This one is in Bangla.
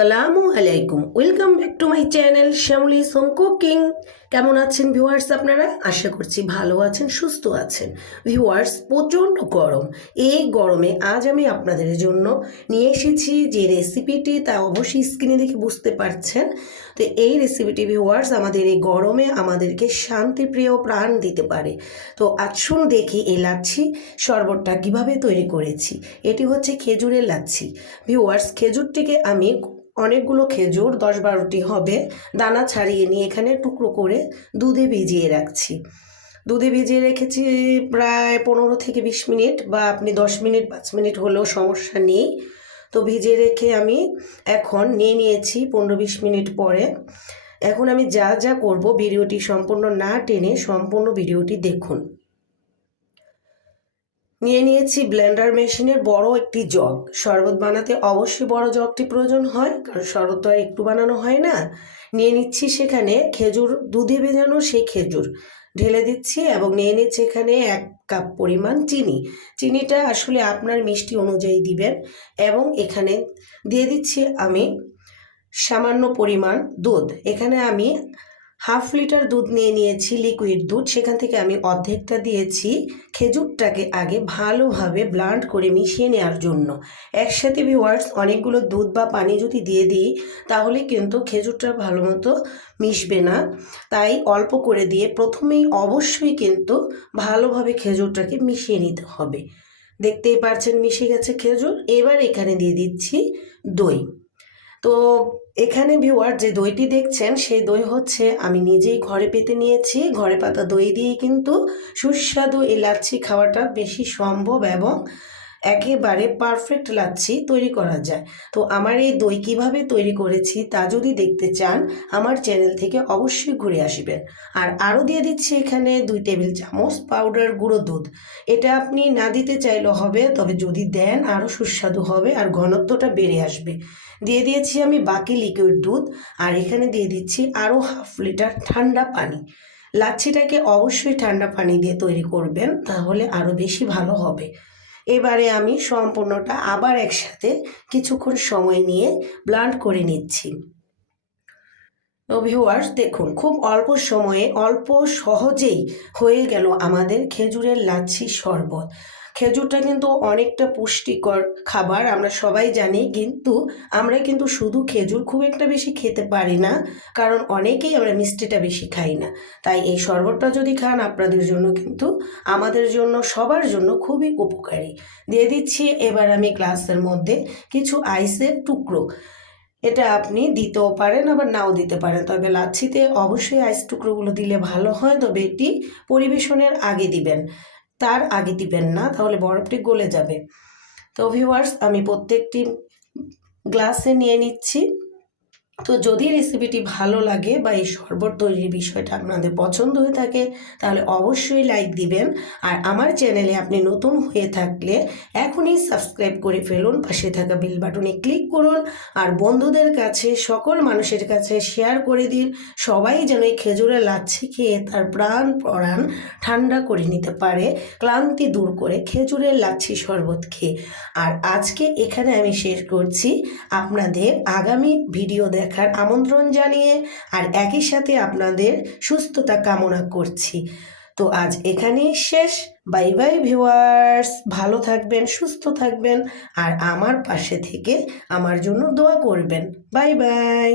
আসসালামু আলাইকুম, welcome back to my channel Shyamoli home cooking. কেমন আছেন ভিউয়ার্স? আপনারা আশা করছি ভালো আছেন, সুস্থ আছেন। ভিউয়ার্স, প্রচণ্ড গরম। এই গরমে আজ আমি আপনাদের জন্য নিয়ে এসেছি যে রেসিপিটি, তা অবশ্যই স্ক্রিনে দেখে বুঝতে পারছেন। তো এই রেসিপিটি ভিউয়ার্স আমাদের এই গরমে আমাদেরকে শান্তিপ্রিয় প্রাণ দিতে পারে। তো আসুন দেখি এই লাচ্ছি শরবতটা কিভাবে তৈরি করেছি। এটি হচ্ছে খেজুরের লাচ্ছি। ভিউয়ার্স, খেজুরটিকে আমি অনেকগুলো খেজুর 10-12টি হবে দানা ছাড়িয়ে নিয়ে এখানে টুকরো করে দুধে ভিজিয়ে রাখছি। দুধে ভিজিয়ে রেখেছি প্রায় 15 থেকে 20 মিনিট, বা আপনি 10 মিনিট 5 মিনিট হলেও সমস্যা নেই। তো ভিজিয়ে রেখে আমি এখন নিয়ে নিয়েছি 15-20 মিনিট পরে। এখন আমি যা যা করব ভিডিওটি সম্পূর্ণ না টেনে সম্পূর্ণ ভিডিওটি দেখুন। নিয়ে নিয়েছি ব্লেন্ডার মেশিনের বড় একটি জগ। শরবত বানাতে অবশ্যই বড় জগটি প্রয়োজন হয়, কারণ শরবত তো আর একটু বানানো হয় না। নিয়ে নিচ্ছি সেখানে খেজুর, দুধে ভেজানো সেই খেজুর ঢেলে দিচ্ছি, এবং নিয়ে নিচ্ছি এখানে 1 কাপ পরিমাণ চিনি। চিনিটা আসলে আপনার মিষ্টি অনুযায়ী দিবেন। এবং এখানে দিয়ে দিচ্ছি আমি সামান্য পরিমাণ দুধ। এখানে আমি 1/2 লিটার দুধ নিয়ে নিয়েছি, লিকুইড দুধ। সেখান থেকে আমি অর্ধেকটা দিয়েছি খেজুরটাকে আগে ভালোভাবে ব্লান্ড করে মিশিয়ে নেওয়ার জন্য। একসাথে ভিউয়ার্স অনেকগুলো দুধ বা পানি যদি দিয়ে দিই তাহলে কিন্তু খেজুরটা ভালো মতো মিশবে না। তাই অল্প করে দিয়ে প্রথমেই অবশ্যই কিন্তু ভালোভাবে খেজুরটাকে মিশিয়ে নিতে হবে। দেখতেই পারছেন মিশে গেছে খেজুর। এবার এখানে দিয়ে দিচ্ছি দই। তো এখানে ভিউয়ার যে দইটি দেখছেন সেই দই হচ্ছে আমি নিজেই ঘরে পেতে নিয়েছি। ঘরে পাতা দই দিয়ে কিন্তু সুস্বাদু এই লাচ্ছি খাওয়াটা বেশি সম্ভব এবং একেবারে পারফেক্ট লাচ্ছি তৈরি করা যায়। তো আমার এই দই কিভাবে তৈরি করেছি তা যদি দেখতে চান আমার চ্যানেল থেকে অবশ্যই ঘুরে আসবেন। আর আরও দিয়ে দিচ্ছি এখানে 2 টেবিল চামচ পাউডার গুঁড়ো দুধ। এটা আপনি না দিতে চাইলেও হবে, তবে যদি দেন আরও সুস্বাদু হবে আর ঘনত্বটা বেড়ে আসবে। দিয়ে দিয়েছি আমি বাকি লিকুইড দুধ, আর এখানে দিয়ে দিচ্ছি আরও 1/2 লিটার ঠান্ডা পানি। লাচ্ছিটাকে অবশ্যই ঠান্ডা পানি দিয়ে তৈরি করবেন, তাহলে আরও বেশি ভালো হবে। এবারে আমি সম্পূর্ণটা আবার একসাথে কিছুক্ষণ সময় নিয়ে ব্লান্ড করে নিচ্ছি। তো ভিউয়ার্স দেখুন, খুব অল্প সময়ে অল্প সহজেই হয়ে গেল আমাদের খেজুরের লাচ্ছি শরবত। খেজুরটা কিন্তু অনেকটা পুষ্টিকর খাবার, আমরা সবাই জানি, কিন্তু আমরা কিন্তু শুধু খেজুর খুব একটা বেশি খেতে পারি না, কারণ অনেকেই আমরা মিষ্টিটা বেশি খাই না। তাই এই শরবতটা যদি খান আপনাদের জন্য কিন্তু আমাদের জন্য সবার জন্য খুবই উপকারী। দিয়ে দিচ্ছি এবার আমি গ্লাসের মধ্যে কিছু আইসের টুকরো। এটা আপনি দিতেও পারেন আবার নাও দিতে পারেন, তবে লাচ্ছিতে অবশ্যই আইস টুকরোগুলো দিলে ভালো হয়। তবে এটি পরিবেশনের আগে দিবেন, তার আগে দিবেন না, তাহলে বরফটি গলে যাবে। তো ভিউয়ার্স আমি প্রত্যেকটি গ্লাসে নিয়ে নিচ্ছি। তো যদি রেসিপিটি ভালো লাগে বা এই শরবত তৈরির বিষয়টা আপনাদের পছন্দ হয়ে থাকে তাহলে অবশ্যই লাইক দিবেন। আর আমার চ্যানেলে আপনি নতুন হয়ে থাকলে এখনই সাবস্ক্রাইব করে ফেলুন, পাশে থাকা বেল বাটনে ক্লিক করুন, আর বন্ধুদের কাছে সকল মানুষের কাছে শেয়ার করে দিন। সবাই যেন এই খেজুরের লাচ্ছি খেয়ে তার প্রাণ পরাণ ঠান্ডা করে নিতে পারে, ক্লান্তি দূর করে খেজুরের লাচ্ছি শরবত খেয়ে। আর আজকে এখানে আমি শেষ করছি, আপনাদের আগামী ভিডিও দেখার আমন্ত্রণ জানিয়ে আর একই সাথে আপনাদের সুস্থতা কামনা করছি। তো আজ এখানেই শেষ। বাই বাই ভিউয়ার্স, ভালো থাকবেন, সুস্থ থাকবেন, আর আমার পাশে থেকে আমার জন্য দোয়া করবেন। Bye bye.